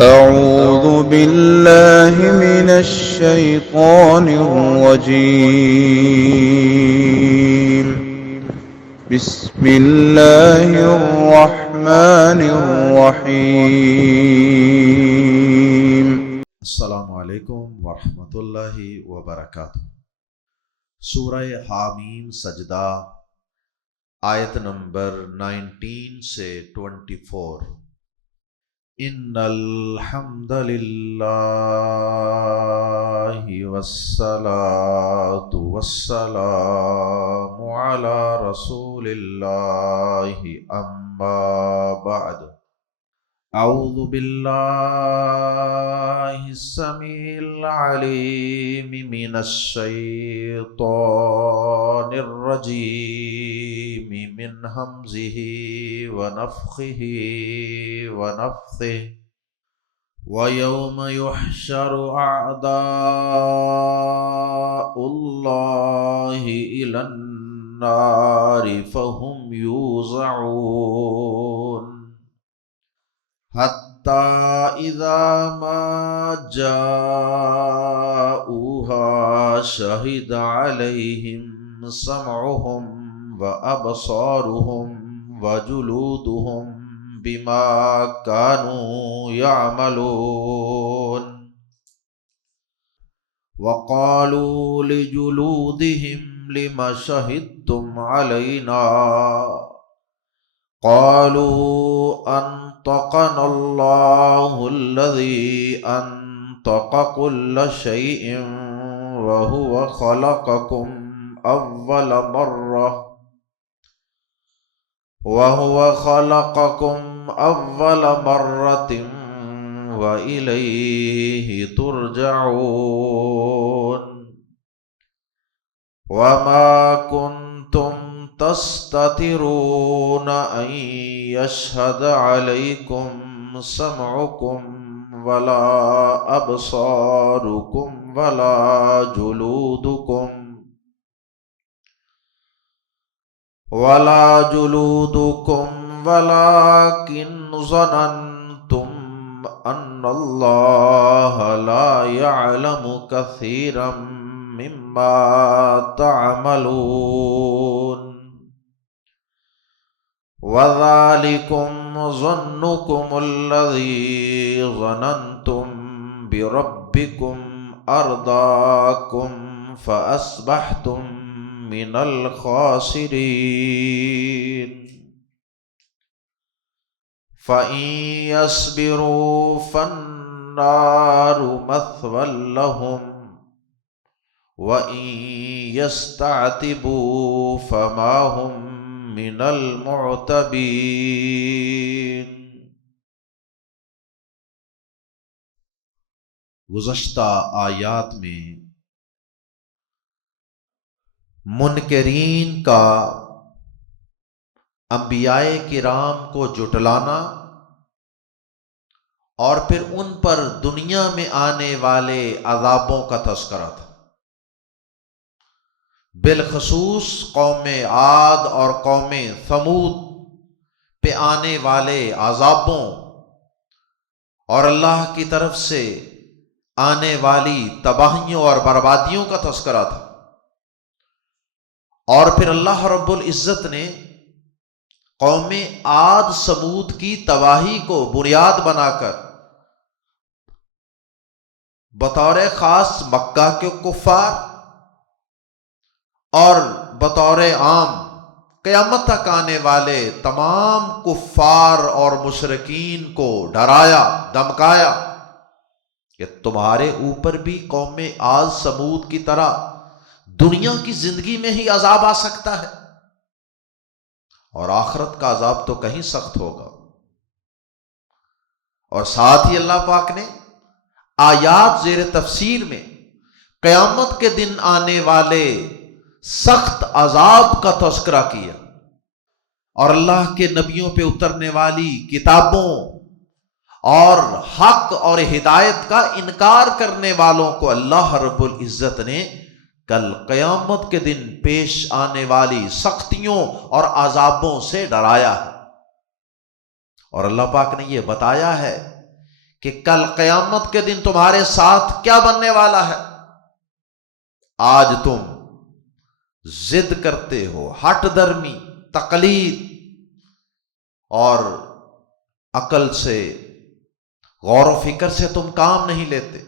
أعوذ بالله من الشيطان الرجيم. بسم الله الرحمن الرحيم. السلام علیکم ورحمۃ اللہ وبرکاتہ۔ سورہ حامیم سجدہ، آیت نمبر 19 سے 24۔ ان الحمد للہ والصلاة والسلام علی رسول اللہ، اما بعد۔ اعوذ باللہ السمیع العلیم من الشیطان الرجیم، من ہمزہ ونفخہ ونفثہ۔ وَيَوْمَ يُحْشَرُ أَعْدَاءُ اللَّهِ إِلَى النَّارِ فَهُمْ يُوزَعُونَ حَتَّى إِذَا مَا جَاءُوهَا شَهِدَ عَلَيْهِمْ سَمْعُهُمْ وَأَبْصَارُهُمْ وَجُلُودُهُمْ بِمَا كَانُوا يَعْمَلُونَ۔ وَقَالُوا لِجُلُودِهِمْ لِمَ شَهِدتُّمْ عَلَيْنَا قالوا أنطقنا الله الذي أنطق كل شيء وهو خلقكم أول مرة وإليه ترجعون۔ وما كنتم تستترون أن يشهد عليكم سمعكم ولا أبصاركم ولا جلودكم ولكن ظننتم أن الله لا يعلم كثيرا مما تعملون۔ وذلكم ظنكم الذي ظننتم بربكم أرداكم فأصبحتم من الخاسرين۔ فإن يصبروا فالنار مثوى لهم وَإِن يَسْتَعْتِبُوا فَمَا هُمْ مِنَ الْمُعْتَبِينَ۔ گزشتہ آیات میں منکرین کا انبیاء کرام کو جھٹلانا اور پھر ان پر دنیا میں آنے والے عذابوں کا تذکرہ تھا، بالخصوص قوم عاد اور قوم ثمود پہ آنے والے عذابوں اور اللہ کی طرف سے آنے والی تباہیوں اور بربادیوں کا تذکرہ تھا۔ اور پھر اللہ رب العزت نے قوم عاد ثمود کی تباہی کو بنیاد بنا کر بطور خاص مکہ کے کفار اور بطور عام قیامت تک آنے والے تمام کفار اور مشرکین کو ڈرایا، دھمکایا کہ تمہارے اوپر بھی قوم عاد ثمود کی طرح دنیا کی زندگی میں ہی عذاب آ سکتا ہے، اور آخرت کا عذاب تو کہیں سخت ہوگا۔ اور ساتھ ہی اللہ پاک نے آیات زیر تفسیر میں قیامت کے دن آنے والے سخت عذاب کا تذکرہ کیا، اور اللہ کے نبیوں پہ اترنے والی کتابوں اور حق اور ہدایت کا انکار کرنے والوں کو اللہ رب العزت نے کل قیامت کے دن پیش آنے والی سختیوں اور عذابوں سے ڈرایا ہے۔ اور اللہ پاک نے یہ بتایا ہے کہ کل قیامت کے دن تمہارے ساتھ کیا بننے والا ہے۔ آج تم ضد کرتے ہو، ہٹ درمی، تقلید اور عقل سے، غور و فکر سے تم کام نہیں لیتے۔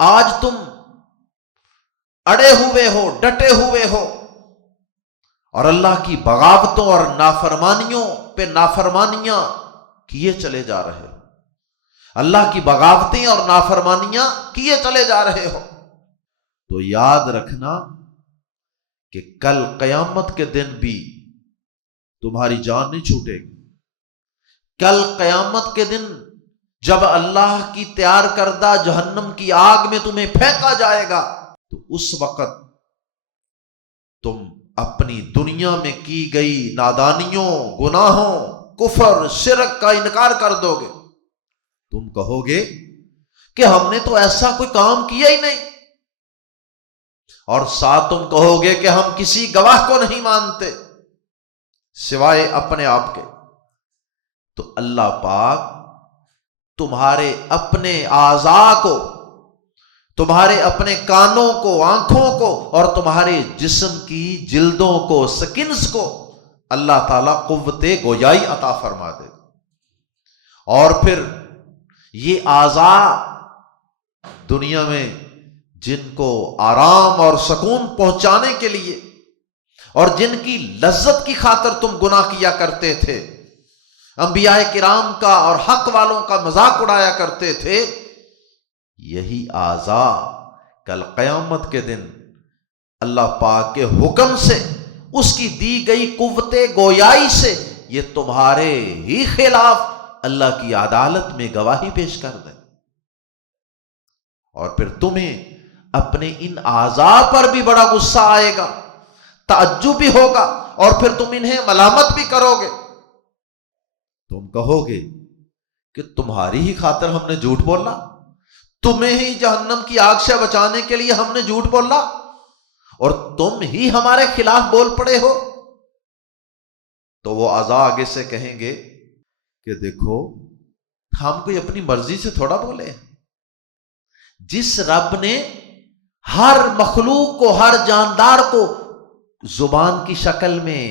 آج تم اڑے ہوئے ہو، ڈٹے ہوئے ہو، اور اللہ کی بغاوتوں اور نافرمانیوں پہ نافرمانیاں کیے چلے جا رہے ہو، اللہ کی بغاوتیں اور نافرمانیاں کیے چلے جا رہے ہو۔ تو یاد رکھنا کہ کل قیامت کے دن بھی تمہاری جان نہیں چھوٹے گی۔ کل قیامت کے دن جب اللہ کی تیار کردہ جہنم کی آگ میں تمہیں پھینکا جائے گا، تو اس وقت تم اپنی دنیا میں کی گئی نادانیوں، گناہوں، کفر، شرک کا انکار کر دو گے۔ تم کہو گے کہ ہم نے تو ایسا کوئی کام کیا ہی نہیں، اور ساتھ تم کہو گے کہ ہم کسی گواہ کو نہیں مانتے سوائے اپنے آپ کے۔ تو اللہ پاک تمہارے اپنے اعضاء کو، تمہارے اپنے کانوں کو، آنکھوں کو، اور تمہارے جسم کی جلدوں کو، سکنز کو اللہ تعالیٰ قوت گویائی عطا فرما دے گا۔ اور پھر یہ اعضاء دنیا میں جن کو آرام اور سکون پہنچانے کے لیے اور جن کی لذت کی خاطر تم گناہ کیا کرتے تھے، انبیاء کرام کا اور حق والوں کا مذاق اڑایا کرتے تھے، یہی اعضاء کل قیامت کے دن اللہ پاک کے حکم سے، اس کی دی گئی قوت گویائی سے، یہ تمہارے ہی خلاف اللہ کی عدالت میں گواہی پیش کر دیں، اور پھر تمہیں اپنے ان اعضاء پر بھی بڑا غصہ آئے گا، تعجب بھی ہوگا، اور پھر تم انہیں ملامت بھی کرو گے۔ تم کہو گے کہ تمہاری ہی خاطر ہم نے جھوٹ بولا، تمہیں ہی جہنم کی آگ سے بچانے کے لیے ہم نے جھوٹ بولا، اور تم ہی ہمارے خلاف بول پڑے ہو۔ تو وہ اعضاء آگے سے کہیں گے کہ دیکھو، ہم کوئی اپنی مرضی سے تھوڑا بولے، جس رب نے ہر مخلوق کو، ہر جاندار کو زبان کی شکل میں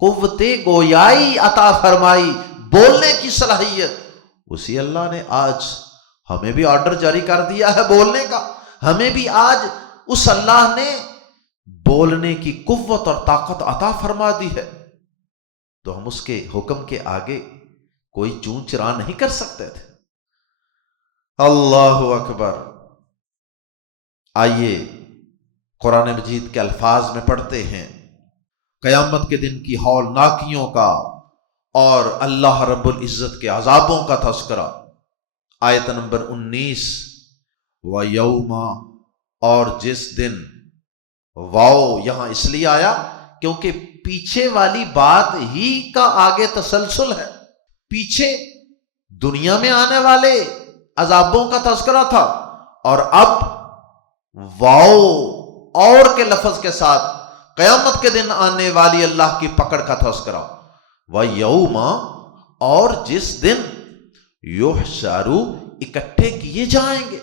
قوت گویائی عطا فرمائی، بولنے کی صلاحیت، اسی اللہ نے آج ہمیں بھی آرڈر جاری کر دیا ہے بولنے کا۔ ہمیں بھی آج اس اللہ نے بولنے کی قوت اور طاقت عطا فرما دی ہے، تو ہم اس کے حکم کے آگے کوئی چون چرا نہیں کر سکتے تھے۔ اللہ اکبر۔ آئیے قرآن مجید کے الفاظ میں پڑھتے ہیں قیامت کے دن کی ہولناکیوں کا اور اللہ رب العزت کے عذابوں کا تذکرہ۔ آیت نمبر 19، وَيَوْمَ، اور جس دن، واو یہاں اس لیے آیا کیونکہ پیچھے والی بات ہی کا آگے تسلسل ہے۔ پیچھے دنیا میں آنے والے عذابوں کا تذکرہ تھا، اور اب واو اور کے لفظ کے ساتھ قیامت کے دن آنے والی اللہ کی پکڑ کا تذکرہ۔ وَيَوْمَ، اور جس دن، یحشر، اکٹھے کیے جائیں گے۔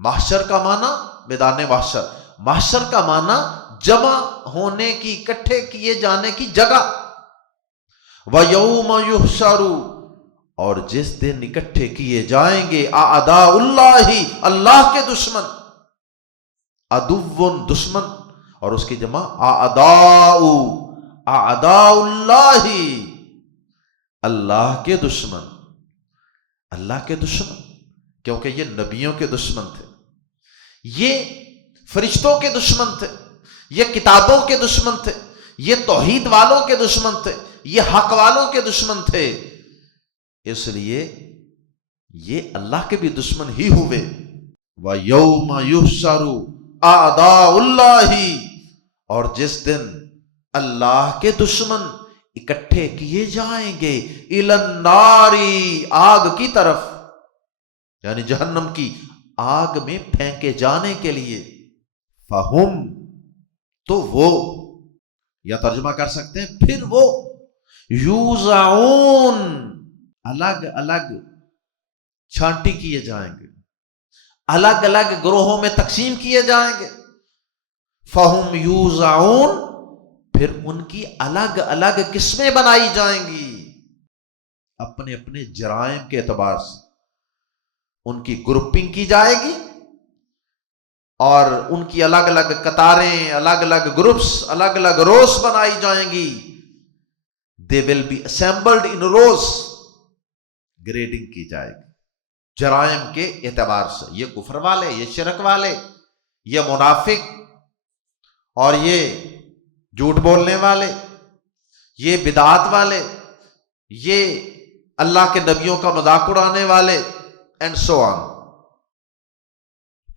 محشر کا معنی میدان محشر، محشر کا معنی جمع ہونے کی، اکٹھے کیے جانے کی جگہ۔ وَيَوْمَ يُحْشَرُ، اور جس دن اکٹھے کیے جائیں گے اعداء اللہ، اللہ کے دشمن، عدو، دشمن، اور اس کی جمع اعداء، اعداء اللہ، اللہ کے دشمن، اللہ کے دشمن، کیونکہ یہ نبیوں کے دشمن تھے، یہ فرشتوں کے دشمن تھے، یہ کتابوں کے دشمن تھے، یہ توحید والوں کے دشمن تھے، یہ حق والوں کے دشمن تھے، اس لیے یہ اللہ کے بھی دشمن ہی ہوئے۔ وَيَوْمَ يُحْشَرُ أَعْدَاءُ اللَّهِ، اور جس دن اللہ کے دشمن اکٹھے کیے جائیں گے إِلَى النَّارِ، آگ کی طرف، یعنی جہنم کی آگ میں پھینکے جانے کے لیے۔ فَهُمْ، تو وہ، یا ترجمہ کر سکتے ہیں پھر وہ، یوزعون، الگ الگ چھانٹی کیے جائیں گے، الگ الگ گروہوں میں تقسیم کیے جائیں گے۔ فَهُمْ يُوزَعُونَ، پھر ان کی الگ الگ قسمیں بنائی جائیں گی اپنے اپنے جرائم کے اعتبار سے، ان کی گروپنگ کی جائے گی اور ان کی الگ الگ قطاریں، الگ الگ گروپس، الگ الگ روز بنائی جائیں گی۔ They will be assembled in rows، grading کی جائے گی جرائم کے اعتبار سے، یہ کفر والے، یہ شرک والے، یہ منافق اور یہ جھوٹ بولنے والے، یہ بدعات والے، یہ اللہ کے نبیوں کا مذاق اڑانے والے، اینڈ سو آن۔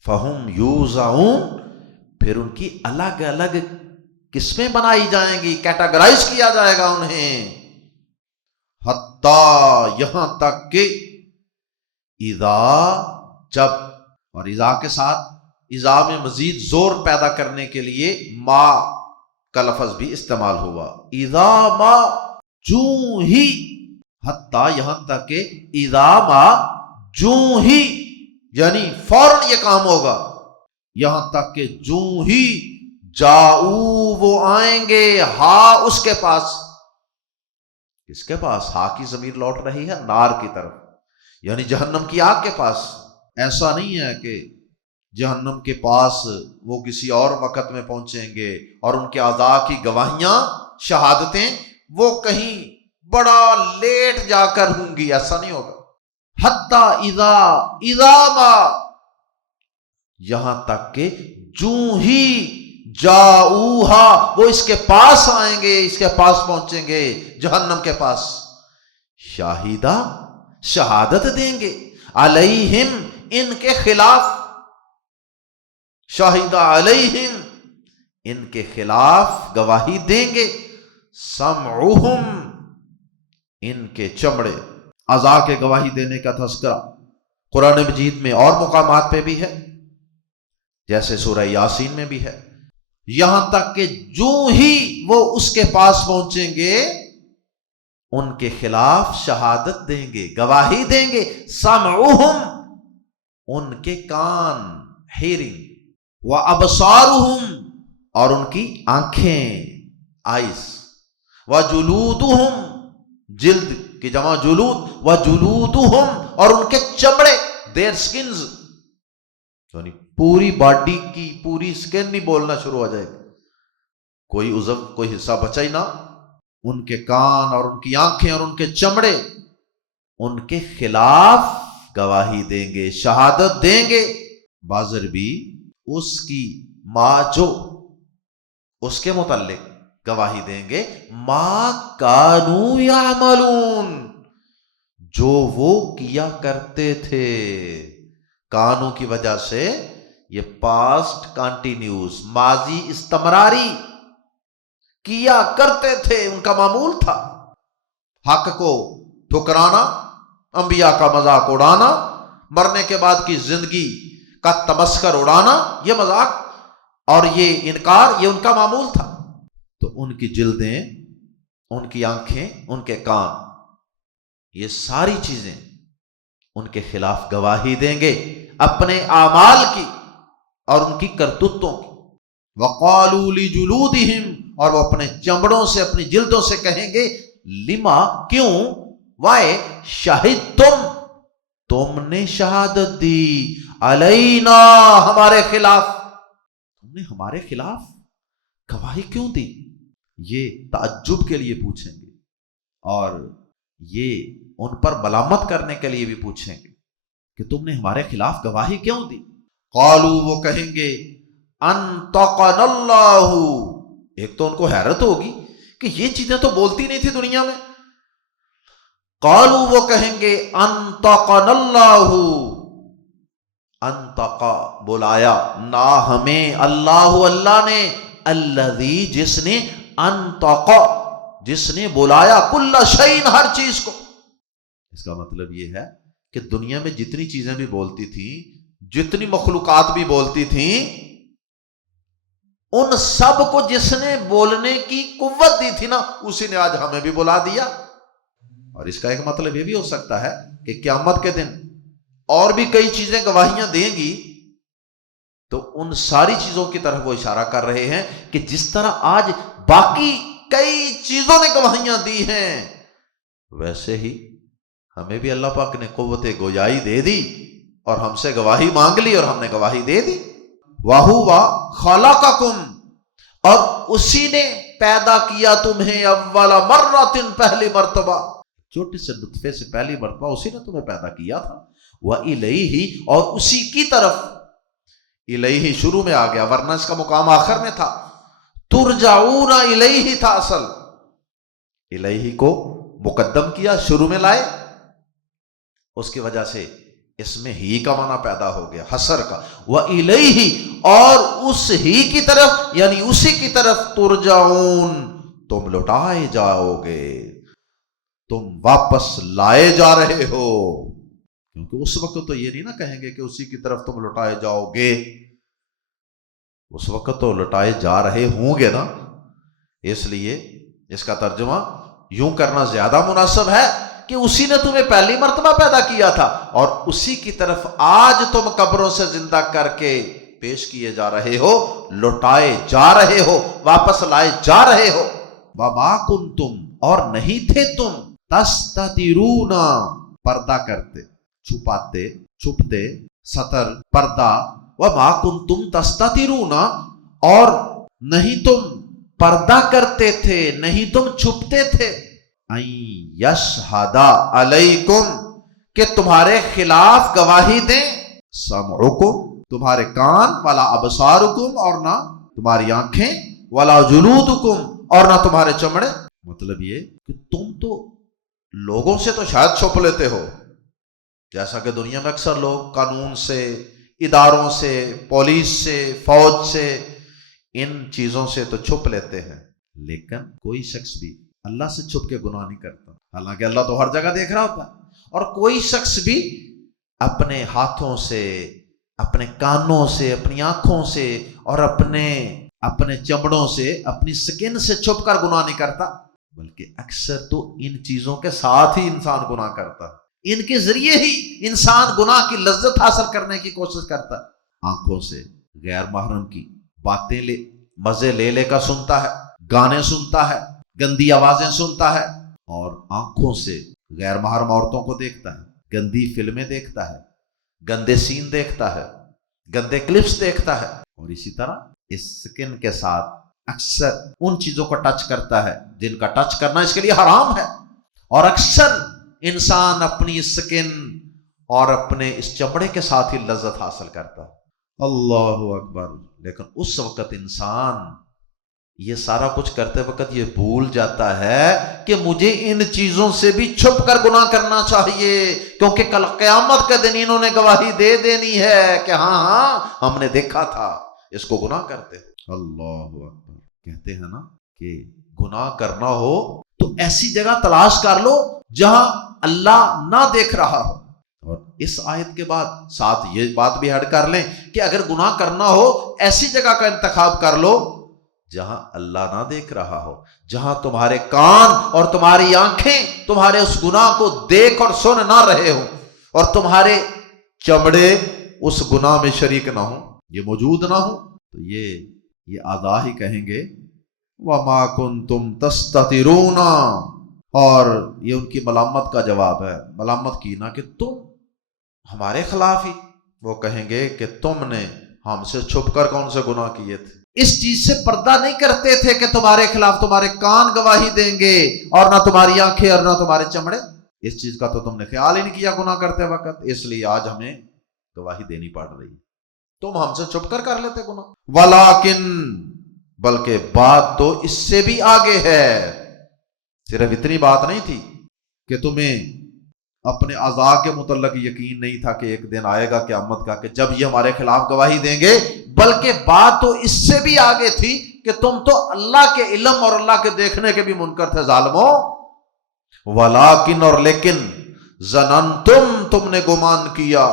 فَهُمْ يُوزَعُونَ، پھر ان کی الگ الگ قسمیں بنائی جائیں گی، کیٹاگرائز کیا جائے گا انہیں، حتیٰ یہاں تک کہ اذا، جب، اور اذا کے ساتھ اذا میں مزید زور پیدا کرنے کے لیے ما کا لفظ بھی استعمال ہوا، اذا ما، جو ہی، حتیٰ یہاں تک کہ اذا ما، جو ہی، یعنی فوراً یہ کام ہوگا، یہاں تک کہ جو ہی جاؤ، وہ آئیں گے، ہاں اس کے پاس، کس کے پاس؟ ہاں کی ضمیر لوٹ رہی ہے نار کی طرف، یعنی جہنم کی آگ کے پاس۔ ایسا نہیں ہے کہ جہنم کے پاس وہ کسی اور وقت میں پہنچیں گے اور ان کے اعضاء کی گواہیاں، شہادتیں وہ کہیں بڑا لیٹ جا کر ہوں گی، ایسا نہیں ہوگا۔ حتی اذا ما، یہاں تک کہ جو ہی جاؤہا، وہ اس کے پاس آئیں گے، اس کے پاس پہنچیں گے، جہنم کے پاس، شاہدہ، شہادت دیں گے، علیہم، ان کے خلاف، شاہدہ علیہم، ان کے خلاف گواہی دیں گے، سمعہم، ان کے چمڑے، اعضاء کے گواہی دینے کا تذکرہ قرآن مجید میں اور مقامات پہ بھی ہے، جیسے سورہ یاسین میں بھی ہے۔ یہاں تک کہ جو ہی وہ اس کے پاس پہنچیں گے، ان کے خلاف شہادت دیں گے، گواہی دیں گے، سمعہم، ان کے کان، ہیرنگ، وابصارہم، اور ان کی آنکھیں، آئیز، وجلودہم، جلد کی جمع جلود، وجلودہم، اور ان کے چمڑے، their skins، یعنی پوری باڈی کی پوری سکن نہیں بولنا شروع ہو جائے گا، کوئی عضو، کوئی حصہ بچا ہی نہ۔ ان کے کان اور ان کی آنکھیں اور ان کے چمڑے ان کے خلاف گواہی دیں گے، شہادت دیں گے۔ بازر بھی اس کی ماں، جو اس کے متعلق گواہی دیں گے، ما کانوا یعملون، جو وہ کیا کرتے تھے۔ کانوں کی وجہ سے یہ پاسٹ کنٹینیوس، ماضی استمراری، کیا کرتے تھے، ان کا معمول تھا، حق کو ٹھکرانا، انبیاء کا مذاق اڑانا، مرنے کے بعد کی زندگی کا تمسخر اڑانا، یہ مذاق اور یہ انکار، یہ ان کا معمول تھا۔ تو ان کی جلدیں، ان کی آنکھیں، ان کے کان، یہ ساری چیزیں ان کے خلاف گواہی دیں گے اپنے اعمال کی اور ان کی کرتوتوں کی۔ وقالوا لجلودہم، اور وہ اپنے چمڑوں سے، اپنی جلدوں سے کہیں گے، لما، کیوں، وائے، شہدتم، تم نے شہادت دی، علینا، ہمارے خلاف، تم نے ہمارے خلاف گواہی کیوں دی؟ یہ تعجب کے لیے پوچھیں گے اور یہ ان پر ملامت کرنے کے لیے بھی پوچھیں گے کہ تم نے ہمارے خلاف گواہی کیوں دی؟ قالو، وہ کہیں گے، انطقنا اللہ، ایک تو ان کو حیرت ہوگی کہ یہ چیزیں تو بولتی نہیں تھی دنیا میں۔ قالو، وہ کہیں گے، انطقنا اللہ، انطقا، بلایا، نا ہمیں، اللہ، اللہ نے، الذی، جس نے، انطقا، جس نے بلایا، کل شیء، ہر چیز کو۔ اس کا مطلب یہ ہے کہ دنیا میں جتنی چیزیں بھی بولتی تھیں، جتنی مخلوقات بھی بولتی تھیں، ان سب کو جس نے بولنے کی قوت دی تھی نا، اسی نے آج ہمیں بھی بلا دیا۔ اور اس کا ایک مطلب یہ بھی ہو سکتا ہے کہ قیامت کے دن اور بھی کئی چیزیں گواہیاں دیں گی، تو ان ساری چیزوں کی طرف وہ اشارہ کر رہے ہیں کہ جس طرح آج باقی کئی چیزوں نے گواہیاں دی ہیں، ویسے ہی ہمیں بھی اللہ پاک نے قوت گویائی دے دی اور ہم سے گواہی مانگ لی اور ہم نے گواہی دے دی۔ وَهُوَ خَلَقَكُمْ، اور اسی نے پیدا کیا تمہیں اول مرۃ، پہلی مرتبہ، چھوٹے سے نطفے سے پہلی مرتبہ اسی نے تمہیں پیدا کیا تھا۔ وَإِلَيْهِ، اور اسی کی طرف، الیہ شروع میں آ گیا ورنہ اس کا مقام آخر میں تھا، ترجعون الیہ تھا اصل، الیہ کو مقدم کیا، شروع میں لائے، اس کی وجہ سے اس میں ہی کا معنی پیدا ہو گیا، حسر کا۔ وَإِلَيْهِ، اور اس ہی کی طرف، یعنی اسی کی طرف، ترجعون، تم لوٹائے جاؤ گے، تم واپس لائے جا رہے ہو، کیونکہ اس وقت تو یہ نہیں نا کہیں گے کہ اسی کی طرف تم لوٹائے جاؤ گے، اس وقت تو لوٹائے جا رہے ہوں گے نا، اس لیے اس کا ترجمہ یوں کرنا زیادہ مناسب ہے کہ اسی نے تمہیں پہلی مرتبہ پیدا کیا تھا اور اسی کی طرف آج تم قبروں سے زندہ کر کے پیش کیے جا رہے ہو، لوٹائے جا رہے ہو، واپس لائے جا رہے ہو۔ وَمَا كُنْتُمْ، اور نہیں تھے تم، تَسْتَتِرُونَ، پردہ کرتے، چھپاتے، چھپتے، ستر، پردہ، وَمَا كُنْتُمْ تَسْتَتِرُونَ، اور نہیں تم پردہ کرتے تھے، نہیں تم چھپتے تھے، اَن یشہد علیکم، کہ تمہارے خلاف گواہی دیں، سمعکم، تمہارے کان، ولا ابصارکم، اور نہ تمہاری آنکھیں، ولا جلودکم، اور نہ تمہارے چمڑے۔ مطلب یہ کہ تم تو لوگوں سے تو شاید چھپ لیتے ہو، جیسا کہ دنیا میں اکثر لوگ قانون سے، اداروں سے، پولیس سے، فوج سے، ان چیزوں سے تو چھپ لیتے ہیں، لیکن کوئی شخص بھی اللہ سے چھپ کے گناہ نہیں کرتا، حالانکہ اللہ تو ہر جگہ دیکھ رہا ہوتا ہے، اور کوئی شخص بھی اپنے ہاتھوں سے، اپنے کانوں سے، اپنی آنکھوں سے، اور اپنے چمڑوں سے، اپنی سکن سے چھپ کر گناہ نہیں کرتا، بلکہ اکثر تو ان چیزوں کے ساتھ ہی انسان گناہ کرتا ہے، ان کے ذریعے ہی انسان گناہ کی لذت حاصل کرنے کی کوشش کرتا ہے۔ آنکھوں سے غیر محرم کی باتیں مزے لے کر سنتا ہے، گانے سنتا ہے، گندی آوازیں سنتا ہے، اور آنکھوں سے غیر محرم عورتوں کو دیکھتا ہے، گندی فلمیں دیکھتا ہے، گندے سین دیکھتا ہے، گندے کلپس دیکھتا ہے، اور اسی طرح اس سکن کے ساتھ اکثر ان چیزوں کو ٹچ کرتا ہے جن کا ٹچ کرنا اس کے لیے حرام ہے، اور اکثر انسان اپنی سکن اور اپنے اس چمڑے کے ساتھ ہی لذت حاصل کرتا ہے۔ اللہ اکبر۔ لیکن اس وقت انسان یہ سارا کچھ کرتے وقت یہ بھول جاتا ہے کہ مجھے ان چیزوں سے بھی چھپ کر گناہ کرنا چاہیے، کیونکہ کل قیامت کے دن انہوں نے گواہی دے دینی ہے کہ ہاں ہم نے دیکھا تھا اس کو گناہ کرتے۔ اللہ اکبر۔ کہتے ہیں نا کہ گناہ کرنا ہو تو ایسی جگہ تلاش کر لو جہاں اللہ نہ دیکھ رہا ہو، اور اس آیت کے بعد ساتھ یہ بات بھی ایڈ کر لیں کہ اگر گناہ کرنا ہو ایسی جگہ کا انتخاب کر لو جہاں اللہ نہ دیکھ رہا ہو، جہاں تمہارے کان اور تمہاری آنکھیں تمہارے اس گناہ کو دیکھ اور سن نہ رہے ہو، اور تمہارے چمڑے اس گناہ میں شریک نہ ہوں، یہ موجود نہ ہوں، تو یہ اعضاء ہی کہیں گے وَمَا كُنْتُمْ تَسْتَتِرُونَ، اور یہ ان کی ملامت کا جواب ہے، ملامت کی نا کہ تم ہمارے خلاف ہی، وہ کہیں گے کہ تم نے ہم سے چھپ کر کون سے گناہ کیے تھے، اس چیز سے پردہ نہیں کرتے تھے کہ تمہارے خلاف تمہارے کان گواہی دیں گے اور نہ تمہاری آنکھیں اور نہ تمہارے چمڑے، اس چیز کا تو تم نے خیال ہی نہیں کیا گناہ کرتے وقت، اس لیے آج ہمیں گواہی دینی پڑ رہی ہے، تم ہم سے چھپ کر لیتے گناہ۔ ولیکن، بلکہ بات تو اس سے بھی آگے ہے، صرف اتنی بات نہیں تھی کہ تمہیں اپنے اعضاء کے متعلق یقین نہیں تھا کہ ایک دن آئے گا قیامت کا کہ جب یہ ہمارے خلاف گواہی دیں گے، بلکہ بات تو اس سے بھی آگے تھی کہ تم تو اللہ کے علم اور اللہ کے دیکھنے کے بھی منکر تھے ظالموں۔ ولیکن، اور لیکن، ظننتم، تم نے گمان کیا،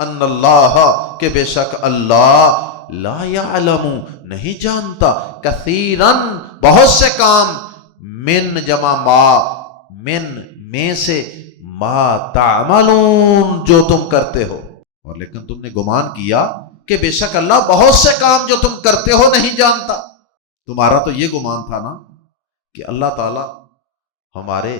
ان اللہ، کہ بے شک اللہ، لا یعلم، نہیں جانتا، کثیرن، بہت سے کام، من جمع ما، من میں سے، ما تعملون جو تم کرتے ہو، اور لیکن تم نے گمان کیا کہ بے شک اللہ بہت سے کام جو تم کرتے ہو نہیں جانتا۔ تمہارا تو یہ گمان تھا نا کہ اللہ تعالیٰ ہمارے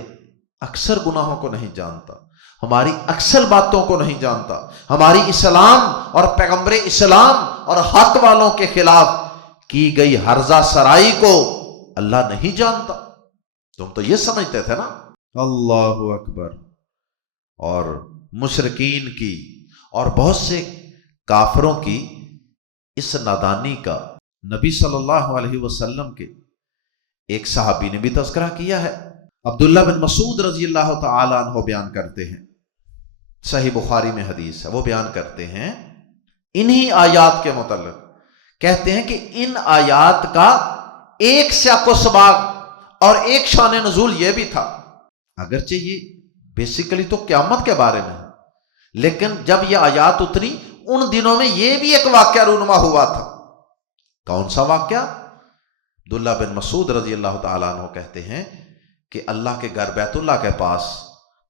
اکثر گناہوں کو نہیں جانتا، ہماری اکثر باتوں کو نہیں جانتا، ہماری اسلام اور پیغمبر اسلام اور حق والوں کے خلاف کی گئی ہرزہ سرائی کو اللہ نہیں جانتا۔ تم تو یہ سمجھتے تھے نا۔ اللہ اکبر۔ اور مشرکین کی اور بہت سے کافروں کی اس نادانی کا نبی صلی اللہ علیہ وسلم کے ایک صحابی نے بھی تذکرہ کیا ہے۔ عبداللہ بن مسعود رضی اللہ تعالی عنہ بیان کرتے ہیں، صحیح بخاری میں حدیث ہے، وہ بیان کرتے ہیں انہی آیات کے متعلق، کہتے ہیں کہ ان آیات کا ایک سیاق و سباق اور ایک شان نزول یہ بھی تھا، اگرچہ یہ بیسیکلی تو قیامت کے بارے میں ہے، لیکن جب یہ آیات اتری ان دنوں میں یہ بھی ایک واقعہ رونما ہوا تھا۔ کون سا واقعہ؟ عبداللہ بن مسعود رضی اللہ تعالیٰ عنہ کہتے ہیں کہ اللہ کے گھر بیت اللہ کے پاس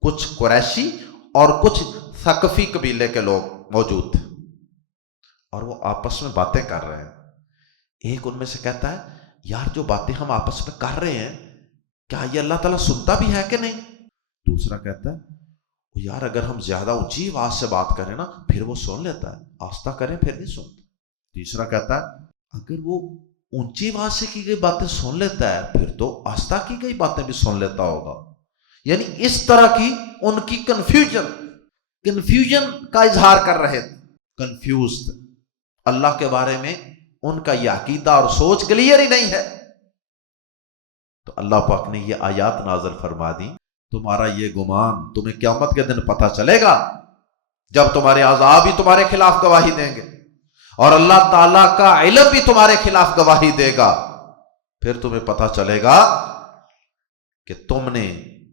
کچھ قریشی اور کچھ ثقفی قبیلے کے لوگ موجود تھے، اور وہ آپس میں باتیں کر رہے ہیں۔ ایک ان میں سے کہتا ہے یار جو باتیں ہم آپس میں کر رہے ہیں کیا یہ اللہ تعالیٰ سنتا بھی ہے کہ نہیں؟ دوسرا کہتا ہے یار اگر ہم زیادہ اونچی آواز سے بات کریں نا پھر وہ سن لیتا ہے، آہستہ کریں پھر نہیں سنتا۔ تیسرا کہتا ہے اگر وہ اونچی آواز سے کی گئی باتیں سن لیتا ہے پھر تو آہستہ کی گئی باتیں بھی سن لیتا ہوگا۔ یعنی اس طرح کی ان کی کنفیوژن کا اظہار کر رہے تھے، کنفیوز تھے، اللہ کے بارے میں ان کا یہ عقیدہ اور سوچ کلیئر ہی نہیں ہے۔ تو اللہ پاک نے یہ آیات نازل فرما دی، تمہارا یہ گمان تمہیں قیامت کے دن پتہ چلے گا جب تمہارے عذاب ہی تمہارے خلاف گواہی دیں گے اور اللہ تعالیٰ کا علم بھی تمہارے خلاف گواہی دے گا، پھر تمہیں پتہ چلے گا کہ تم نے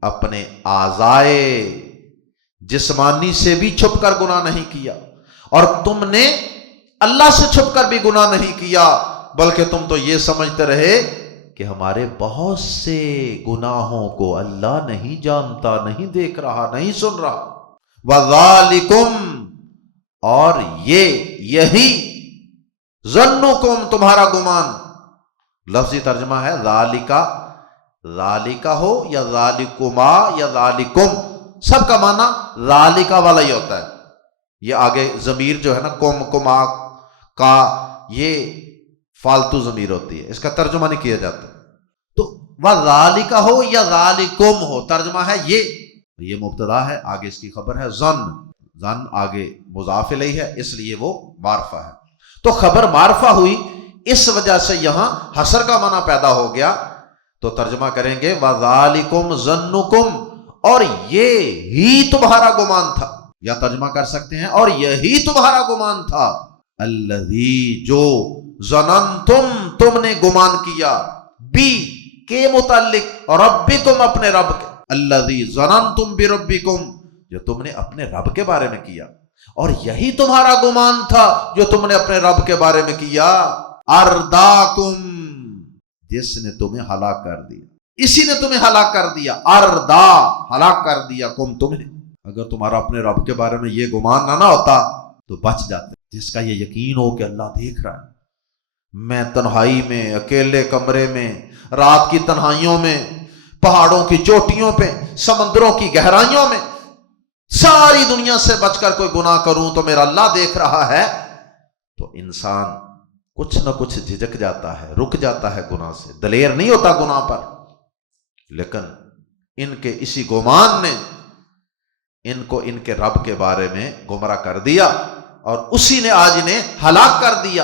اپنے اعضائے جسمانی سے بھی چھپ کر گناہ نہیں کیا اور تم نے اللہ سے چھپ کر بھی گناہ نہیں کیا، بلکہ تم تو یہ سمجھتے رہے کہ ہمارے بہت سے گناہوں کو اللہ نہیں جانتا، نہیں دیکھ رہا، نہیں سن رہا۔ وَذَالِكُمْ، اور یہی ظنکم تمہارا گمان، لفظی ترجمہ ہے ذالکا ہو یا ذالکما یا ذالکم، سب کا معنی ذالکا والا ہی ہوتا ہے۔ یہ آگے ضمیر جو ہے نا کم کما کا، یہ فالتو ضمیر ہوتی ہے، اس کا ترجمہ نہیں کیا جاتا۔ تو وَذَالِكَ ہو یا ذَالِكُمْ ہو، ترجمہ ہے یہ مبتدا ہے، آگے اس کی خبر ہے ظن آگے مضاف الیہ ہے، اس لیے وہ معرفہ ہے۔ تو خبر معرفہ ہوئی، اس وجہ سے یہاں حصر کا معنی پیدا ہو گیا، تو ترجمہ کریں گے وَذَالِكُمْ ظَنُّكُمْ، اور یہ ہی تمہارا گمان تھا، یا ترجمہ کر سکتے ہیں اور یہی تمہارا گمان تھا، الذی جو ظننتم تم نے گمان کیا، بی کے متعلق، ربکم اپنے رب کے، الذی ظننتم بربکم جو تم نے اپنے رب کے بارے میں کیا، اور یہی تمہارا گمان تھا جو تم نے اپنے رب کے بارے میں کیا، ارداکم جس نے تمہیں ہلاک کر دیا، اسی نے تمہیں ہلاک کر دیا، اردا ہلاک کر دیا کم تمہیں۔ اگر تمہارا اپنے رب کے بارے میں یہ گمان نہ ہوتا تو بچ جاتے، جس کا یہ یقین ہو کہ اللہ دیکھ رہا ہے، میں تنہائی میں، اکیلے کمرے میں، رات کی تنہائیوں میں، پہاڑوں کی چوٹیوں پہ، سمندروں کی گہرائیوں میں، ساری دنیا سے بچ کر کوئی گناہ کروں تو میرا اللہ دیکھ رہا ہے، تو انسان کچھ نہ کچھ جھجک جاتا ہے، رک جاتا ہے گناہ سے، دلیر نہیں ہوتا گناہ پر۔ لیکن ان کے اسی گمان نے ان کو ان کے رب کے بارے میں گمراہ کر دیا، اور اسی نے آج انہیں ہلاک کر دیا۔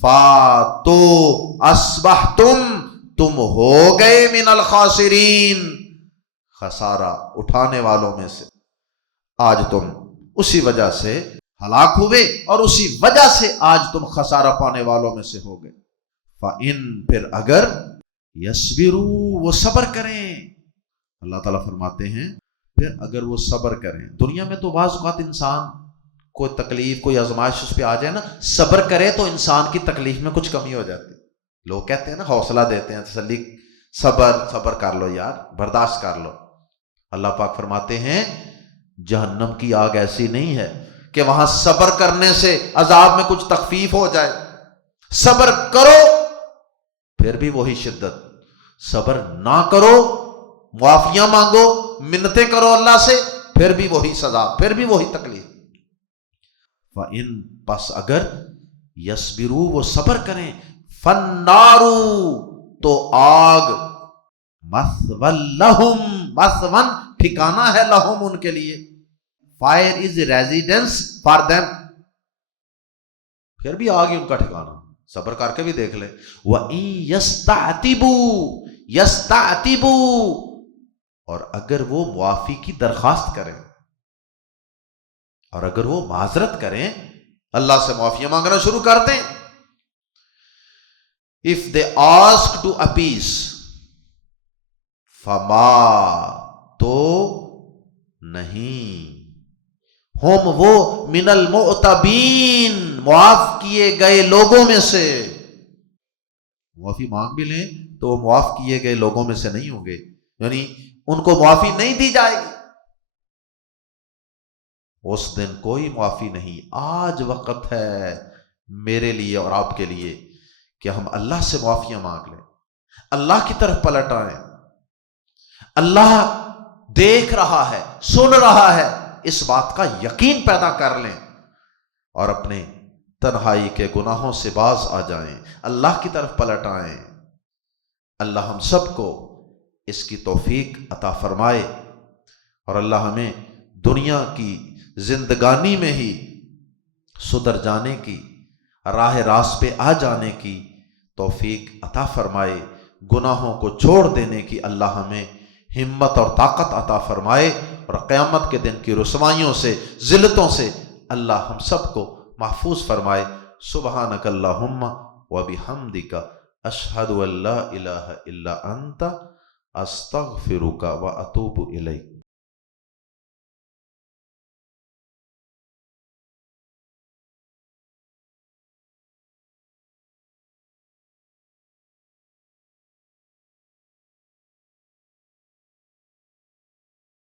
فاتو اصبحتم تم ہو گئے من الخاسرین خسارہ اٹھانے والوں میں سے، آج تم اسی وجہ سے ہلاک ہوئے اور اسی وجہ سے آج تم خسارہ پانے والوں میں سے ہو گئے۔ فَإِن پھر اگر یصبروا وہ صبر کریں، اللہ تعالیٰ فرماتے ہیں پھر اگر وہ صبر کریں، دنیا میں تو بعض اوقات انسان کوئی تکلیف کوئی آزمائش اس پہ آ جائے نا، صبر کرے تو انسان کی تکلیف میں کچھ کمی ہو جاتی، لوگ کہتے ہیں نا، حوصلہ دیتے ہیں، تسلی، صبر کر لو یار، برداشت کر لو، اللہ پاک فرماتے ہیں جہنم کی آگ ایسی نہیں ہے کہ وہاں صبر کرنے سے عذاب میں کچھ تخفیف ہو جائے. صبر کرو پھر بھی وہی شدت، صبر نہ کرو معافیاں مانگو منتیں کرو اللہ سے پھر بھی وہی سزا، پھر بھی وہی تکلیف. فَإِن پس اگر یصبروا وہ صبر کریں، فَالنَّارُ تو آگ، مَثْوًا لَهُمْ مَثْوًا ٹھکانہ ہے لہم ان کے لیے، fire is residence for them, پھر بھی آگ ہی ان کا ٹھکانہ. صبر کر کے بھی دیکھ لیں. وَإِن يَسْتَعْتِبُوا يَسْتَعْتِبُوا اور اگر وہ معافی کی درخواست کریں اور اگر وہ معذرت کریں، اللہ سے معافیاں مانگنا شروع کر دیں. if they ask to appease فما تو نہیں، ہم وہ من المعتبین معاف کیے گئے لوگوں میں سے، معافی مانگ بھی لیں تو وہ معاف کیے گئے لوگوں میں سے نہیں ہوں گے، یعنی ان کو معافی نہیں دی جائے گی. اس دن کوئی معافی نہیں. آج وقت ہے میرے لیے اور آپ کے لیے کہ ہم اللہ سے معافیاں مانگ لیں، اللہ کی طرف پلٹ آئیں. اللہ دیکھ رہا ہے، سن رہا ہے، اس بات کا یقین پیدا کر لیں اور اپنے تنہائی کے گناہوں سے باز آ جائیں، اللہ کی طرف پلٹ آئیں. اللہ ہم سب کو اس کی توفیق عطا فرمائے اور اللہ ہمیں دنیا کی زندگانی میں ہی سدھر جانے کی، راہ راست پہ آ جانے کی توفیق عطا فرمائے. گناہوں کو چھوڑ دینے کی اللہ ہمیں ہمت اور طاقت عطا فرمائے اور قیامت کے دن کی رسوائیوں سے، ذلتوں سے اللہ ہم سب کو محفوظ فرمائے. سبحانک اللہم وبحمدک اشہد ان لا الہ الا انت استغفرک واتوب الیک.